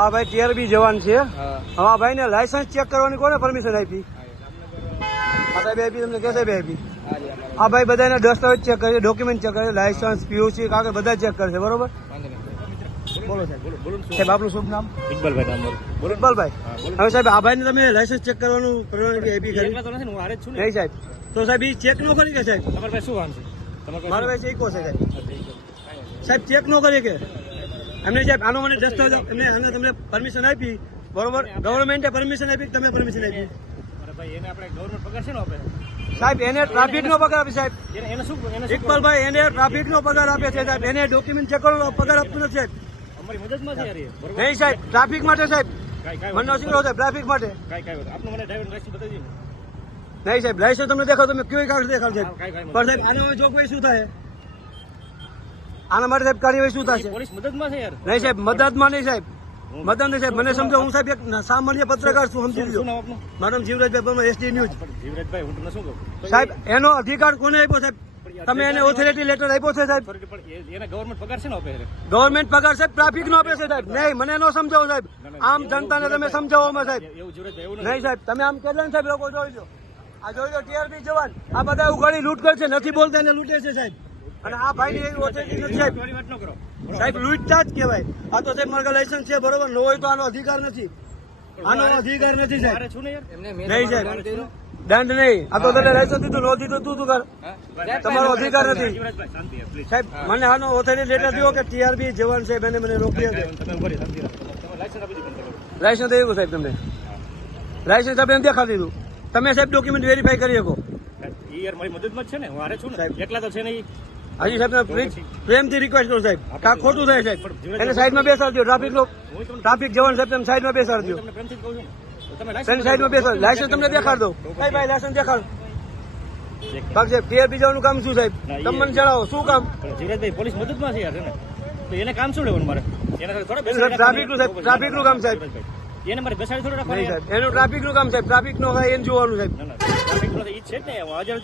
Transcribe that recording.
આ ભાઈ TRB જવાન છે. હા ભાઈ ને લાયસન્સ ચેક કરવાની કોને પરમિશન આપી? આ સાહેબ આપી તમને કે સાહેબ આપી? આ ભાઈ બધાના દસ્તાવેજ ચેક કરે, ડોક્યુમેન્ટ ચેક કરે, લાયસન્સ, PUC, કાગળ બધા ચેક કરશે. બરોબર? બોલો સાહેબ. સાહેબ આપનું શુભ નામ? ઇકબાલભાઈ. ઇકબાલભાઈ. હવે સાહેબ આ ભાઈને તમે લાયસન્સ ચેક કરવાનું પરવાનગી આપી ખરી? નહીં સાહેબ. તો સાહેબ એ ચેક નો કરી કે સાહેબ? તમારે ભાઈ શું વાંધો છે? મારા ભાઈ ચેક છે સાહેબ. સાહેબ ચેક નો કરી કે એમને સાહેબ આનો મને દસ્તાવેજ એમને આને તમને પરમિશન આપી. બરોબર? ગવર્મેન્ટે પરમિશન આપી, તમે પરમિશન આપી. ભાઈ એને આપણે ગવર્મેન્ટ પગાર છે ને આપે સાહેબ એને ટ્રાફિક નો પગાર આપે સાહેબ. એને શું ઇકબાલભાઈ એને ટ્રાફિક નો પગાર આપે છે સાહેબ. એને ડોક્યુમેન્ટ ચેક કરવાનો પગાર આપતું નથી સાહેબ. અમારી મદદમાં છે યાર એ. બરોબર? નહીં સાહેબ ટ્રાફિક માટે સાહેબ. કાઈ મને શીખો સાહેબ ટ્રાફિક માટે. કાઈ આપનું મને ડ્રાઈવર લાયસન્સ બતાવી દીધું. નહીં સાહેબ લાયસન્સ તમને દેખાવ તમે કયો કાગળ દેખાવ સાહેબ. કાઈ પણ સાહેબ આનો જોગવાઈ શું થાય? આના માટે સાહેબ કાર્યવાહી શું થશે? પોલીસ મદદમાં છે યાર. નહીં સાહેબ મદદમાં નહીં સાહેબ. મદદ નહીં સાહેબ. મને સમજો હું સાહેબ એક સામાન્ય પત્રકાર છું. સમજી શું લો. નામ આપનું? મારું જીવરાજભાઈ પરમાર, SD ન્યૂઝ. જીવરાજભાઈ હું તમને શું કહું? સાહેબ એનો અધિકાર કોને આપ્યો સાહેબ? તમે એને ઓથોરિટી લેટર આપ્યો છે સાહેબ? પણ એને ગવર્મેન્ટ પગાર છે ને આપે. ગવર્મેન્ટ પગાર સાહેબ ટ્રાફિક નો આપે છે સાહેબ. નહીં મને ન સમજાવો સાહેબ. આમ જનતાને તમે સમજાવો સાહેબ. એવું જીવરાજભાઈ એવું નહીં સાહેબ તમે આમ કહેજો ને સાહેબ. લોકો જોઈ લો, આ જોઈ લો TRB જવાન આ બધા ઉઘાડી લૂંટ કરશે, નથી બોલતા એને લૂંટે છે સાહેબ. અને આ ભાઈ ની ઓથોરિટી નથી સાહેબ. વાત ન કરો. સાહેબ લૂંટતા જ કહેવાય. આ તો સાહેબ મારા લાયસન્સ છે બરોબર, ન હોય તો આનો અધિકાર નથી. આનો અધિકાર નથી સાહેબ. મારે છું ને યાર. નહીં સાહેબ દંડ નહીં. આ તો તને લાયસન્સ દીધું, નો દીધું તું કર. તમારો અધિકાર નથી જીવરાજભાઈ શાંતિ યાર પ્લીઝ. સાહેબ. મને આનો ઓથોરિટી લેટર દો કે TRB જવાન સાહેબ એને મને રોકી શકે. તમે ઉભા રહી શાંતિ રાખો. તમે લાયસન્સ આપી દીધું. લાયસન્સ એવું સાહેબ તમને લાયસન્સ આપણે દેખાડી દીધું. તમે સાહેબ ડોક્યુમેન્ટ વેરીફાઈ કરી શકો. એ યાર મારી મદદમાં જ છે ને. હું હારે છું ને. એકલા તો છે ને ઈ. હજી સાહેબ પ્રેમથી રિક્વેસ્ટ કરું સાહેબ. કા ખોટું થાય સાહેબ એને સાઈડમાં બેસાડી દો. ટ્રાફિક જવાન સાહેબ તમે સાઈડમાં બેસાડી દો. તમને પ્રેમથી જ કહું છું ને. તમે તેને સાઈડમાં બેસાડો. લાયસન્સ તમને દેખાડ દો. કઈ ભાઈ લાયસન્સ દેખાડ. બાકી સાહેબ TRB જવાનું કામ શું સાહેબ? તમે મને જણાવો શું કામ? જીવરાજભાઈ પોલીસ મદદમાં છે યાર છે ને. તો એને કામ શું લેવાનું મારે? એના સાથે થોડા બેસાડી ટ્રાફિકનું સાહેબ ટ્રાફિકનું કામ સાહેબ. એને મારે બેસાડી થોડું નહીં રાખવાનું યાર. સાહેબ એનું ટ્રાફિકનું કામ સાહેબ. ટ્રાફિક નો હોય એને જોવાનું સાહેબ. ના ના ટ્રાફિક નો તો ઈ જ છે જ ને. હું હાજર